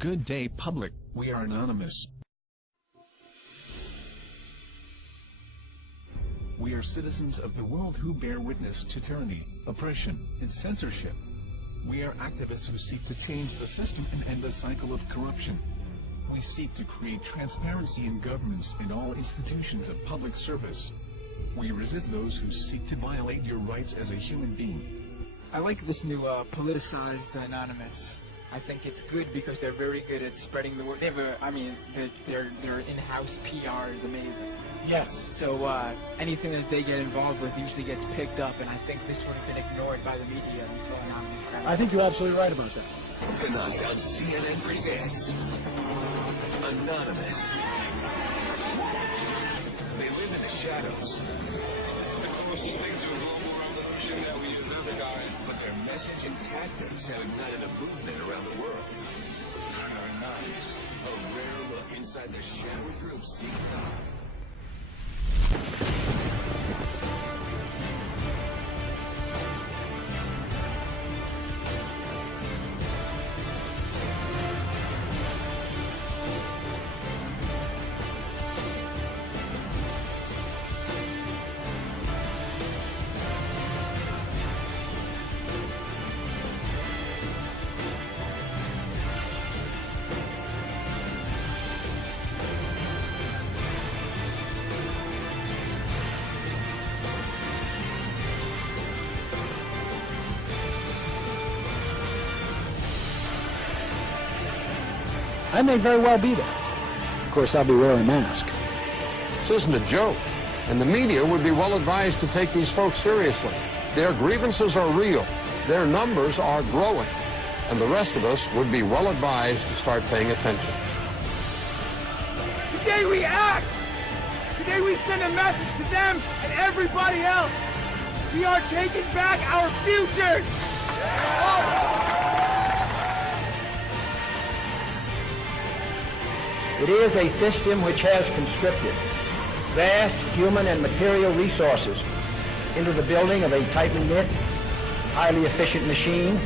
Good day, public. We are anonymous. We are citizens of the world who bear witness to tyranny, oppression, and censorship. We are activists who seek to change the system and end the cycle of corruption. We seek to create transparency in governments and all institutions of public service. We resist those who seek to violate your rights as a human being. I like this new politicized Anonymous. I think it's good because they're very good at spreading the word. They have their in-house PR is amazing. Yes. So anything that they get involved with usually gets picked up, and I think this would have been ignored by the media until Anonymous. I think you're absolutely right about that. Tonight on CNN Presents Anonymous. They live in the shadows. This is the closest thing to a global revolution that we have ever gotten. But their message and tactics have ignited a movement around the world. Anonymous, a rare look inside the shadowy group secret. I may very well be there. Of course, I'll be wearing a mask. This isn't a joke, and the media would be well advised to take these folks seriously. Their grievances are real, their numbers are growing, and the rest of us would be well advised to start paying attention. Today we act! Today we send a message to them and everybody else! We are taking back our futures! It is a system which has conscripted vast human and material resources into the building of a tightly knit, highly efficient machine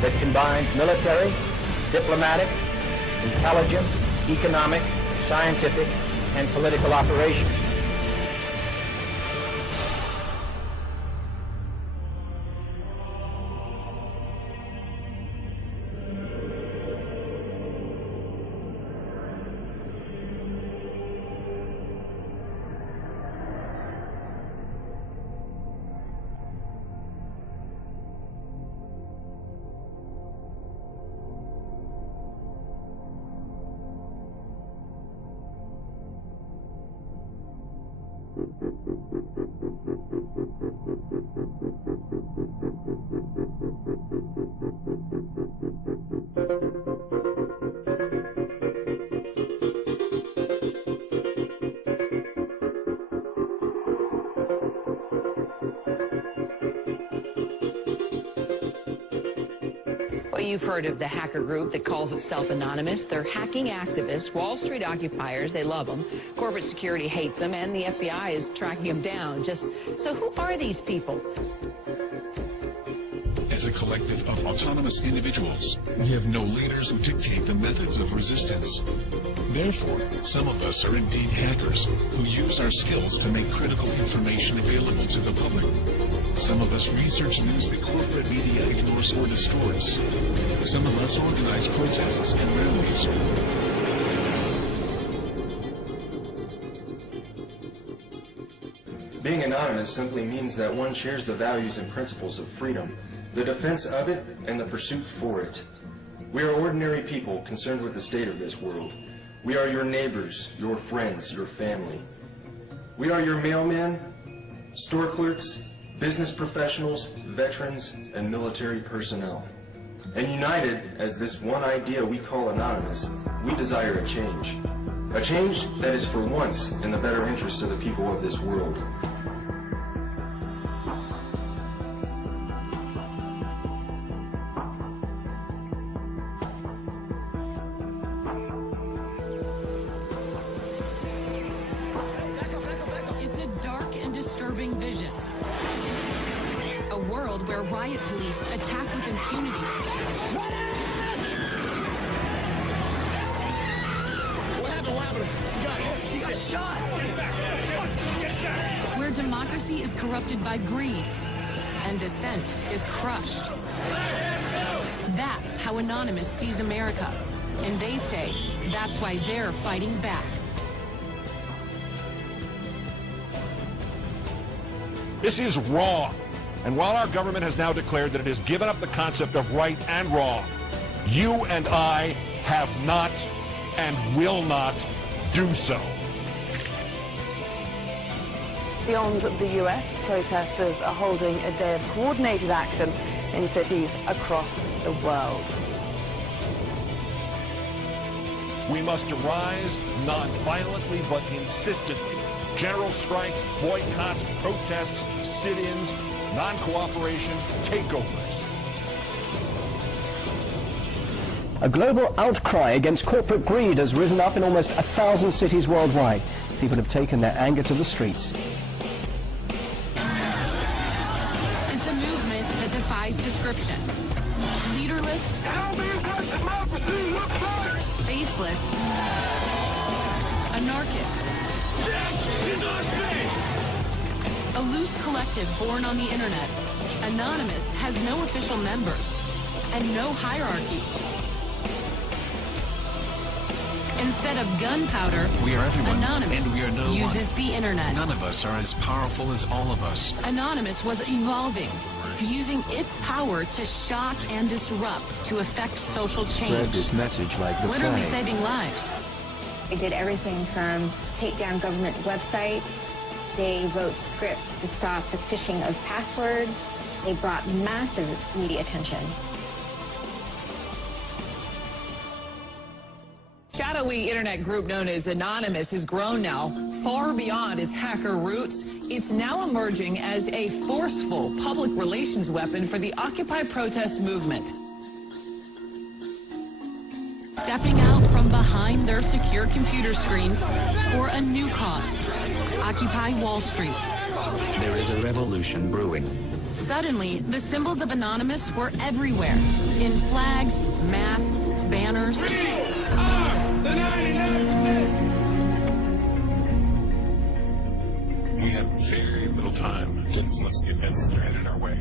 that combines military, diplomatic, intelligence, economic, scientific, and political operations. Well, you've heard of the hacker group that calls itself Anonymous. They're hacking activists, Wall Street occupiers. They love them. Corporate security hates them, and the FBI is tracking them down. So who are these people? As a collective of autonomous individuals, we have no leaders who dictate the methods of resistance. Therefore, some of us are indeed hackers, who use our skills to make critical information available to the public. Some of us research news that corporate media ignores or distorts. Some of us organize protests and rallies. Being anonymous simply means that one shares the values and principles of freedom, the defense of it, and the pursuit for it. We are ordinary people concerned with the state of this world. We are your neighbors, your friends, your family. We are your mailmen, store clerks, business professionals, veterans, and military personnel. And united as this one idea we call Anonymous, we desire a change. A change that is for once in the better interest of the people of this world. It's a dark and disturbing vision. A world where riot police attack with impunity. happening? He got shot! Where democracy is corrupted by greed and dissent is crushed. That's how Anonymous sees America. And they say that's why they're fighting back. This is wrong. And while our government has now declared that it has given up the concept of right and wrong, you and I have not and will not do so. Beyond the US, protesters are holding a day of coordinated action in cities across the world. We must arise not violently but insistently. General strikes, boycotts, protests, sit-ins, non-cooperation, takeovers. A global outcry against corporate greed has risen up in almost 1,000 cities worldwide. People have taken their anger to the streets. It's a movement that defies description. Leaderless, faceless, anarchic. A loose collective born on the internet, Anonymous has no official members and no hierarchy. Instead of gunpowder, We are everyone, Anonymous and we are no uses one. the internet. None of us are as powerful as all of us. Anonymous was evolving, using its power to shock and disrupt to affect social Spread change. this message like the Literally flag. saving lives. They did everything from take down government websites. They wrote scripts to stop the phishing of passwords. They brought massive media attention. Shadowy internet group known as Anonymous has grown now far beyond its hacker roots. It's now emerging as a forceful public relations weapon for the Occupy protest movement. Stepping out from behind their secure computer screens for a new cause. Occupy Wall Street. There is a revolution brewing. Suddenly, the symbols of Anonymous were everywhere. In flags, masks, banners. The 99%! We have very little time to influence the events that are headed our way.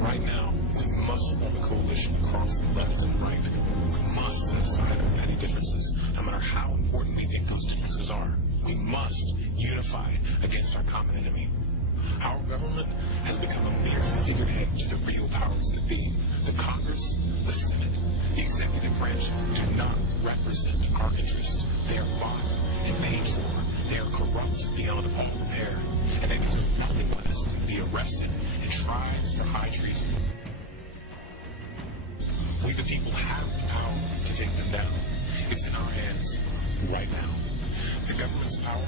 Right now, we must form a coalition across the left and right. We must set aside our petty differences, no matter how important we think those differences are. We must unify against our common enemy. Our government has become a mere figurehead to the real powers that be. The Congress, the Senate, the executive branch do not represent our interest. They are bought and paid for. They are corrupt beyond all repair. And they deserve nothing less than to be arrested and tried for high treason. We the people have the power to take them down. It's in our hands right now. The government's power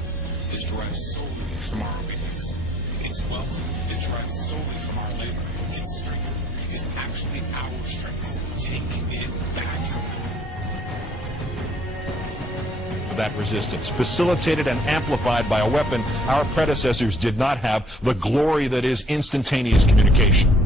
is derived solely from our obedience. Its wealth is derived solely from our labor. Its strength is actually our strength. Take it back from them. That resistance, facilitated and amplified by a weapon our predecessors did not have, the glory that is instantaneous communication.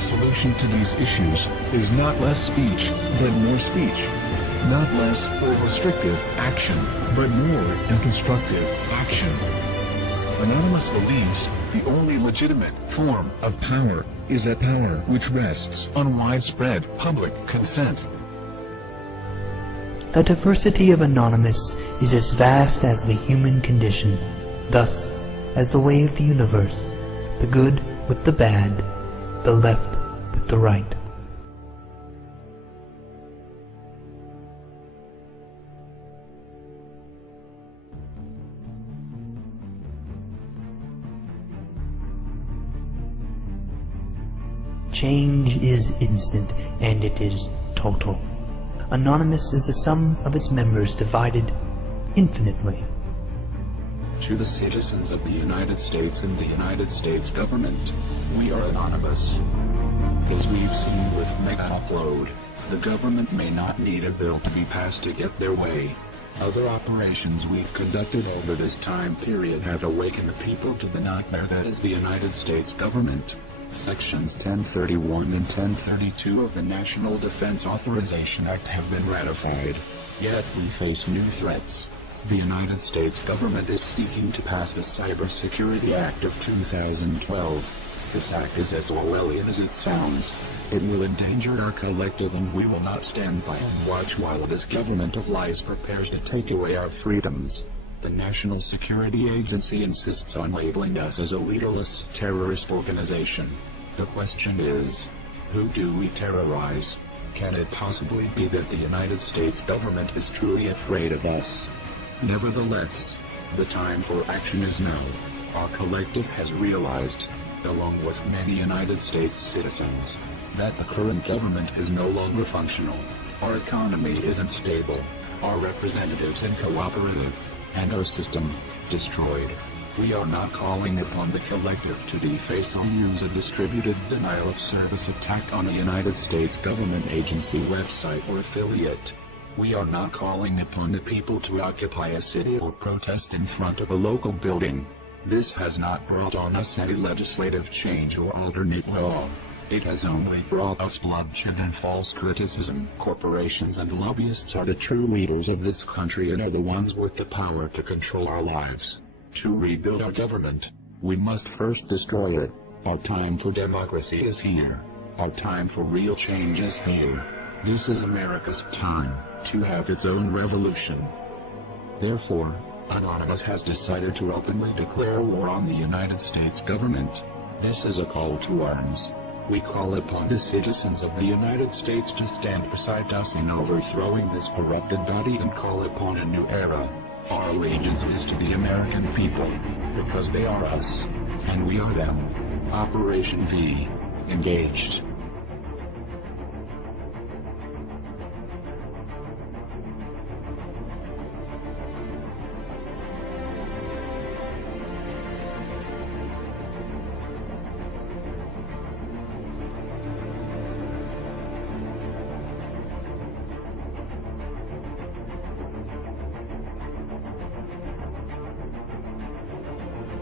solution to these issues is not less speech, but more speech. Not less or restrictive action, but more and constructive action. Anonymous believes the only legitimate form of power is a power which rests on widespread public consent. The diversity of Anonymous is as vast as the human condition, thus, as the way of the universe, the good with the bad, the left with the right. Change is instant, and it is total. Anonymous is the sum of its members divided infinitely. To the citizens of the United States and the United States government, we are anonymous. As we've seen with Mega Upload, the government may not need a bill to be passed to get their way. Other operations we've conducted over this time period have awakened the people to the nightmare that is the United States government. Sections 1031 and 1032 of the National Defense Authorization Act have been ratified. Yet we face new threats. The United States government is seeking to pass the Cybersecurity Act of 2012. This act is as Orwellian as it sounds. It will endanger our collective, and we will not stand by and watch while this government of lies prepares to take away our freedoms. The National Security Agency insists on labeling us as a leaderless terrorist organization. The question is, who do we terrorize? Can it possibly be that the United States government is truly afraid of us? Nevertheless, the time for action is now. Our collective has realized, along with many United States citizens, that the current government is no longer functional. Our economy isn't stable, our representatives uncooperative, and our system destroyed. We are not calling upon the collective to deface or use a distributed denial of service attack on a United States government agency, website, or affiliate. We are not calling upon the people to occupy a city or protest in front of a local building. This has not brought on us any legislative change or alternate law. It has only brought us bloodshed and false criticism. Corporations and lobbyists are the true leaders of this country and are the ones with the power to control our lives. To rebuild our government, we must first destroy it. Our time for democracy is here. Our time for real change is here. This is America's time to have its own revolution. Therefore, Anonymous has decided to openly declare war on the United States government. This is a call to arms. We call upon the citizens of the United States to stand beside us in overthrowing this corrupted body and call upon a new era. Our allegiance is to the American people, because they are us, and we are them. Operation V. Engaged.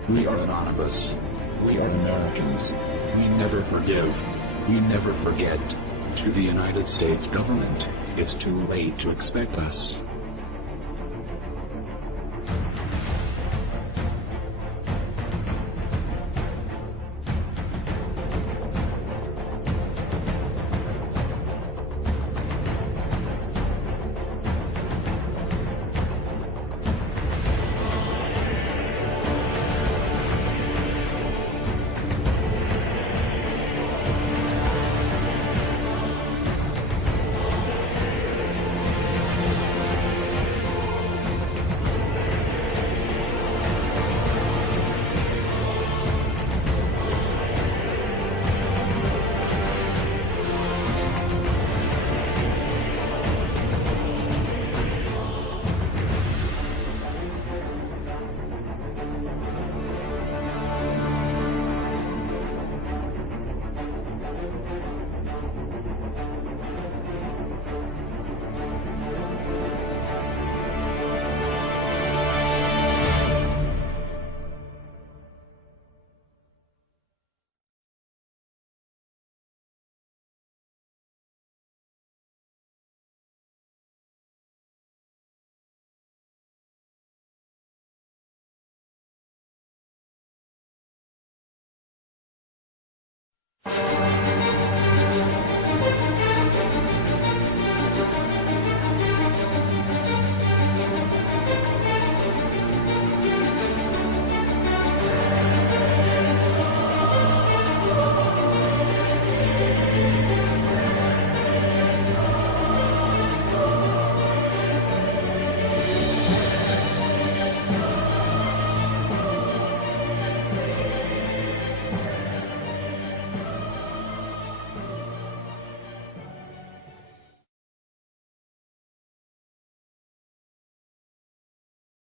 We are anonymous. We are Americans. We never forgive. We never forget. To the United States government, it's too late to expect us.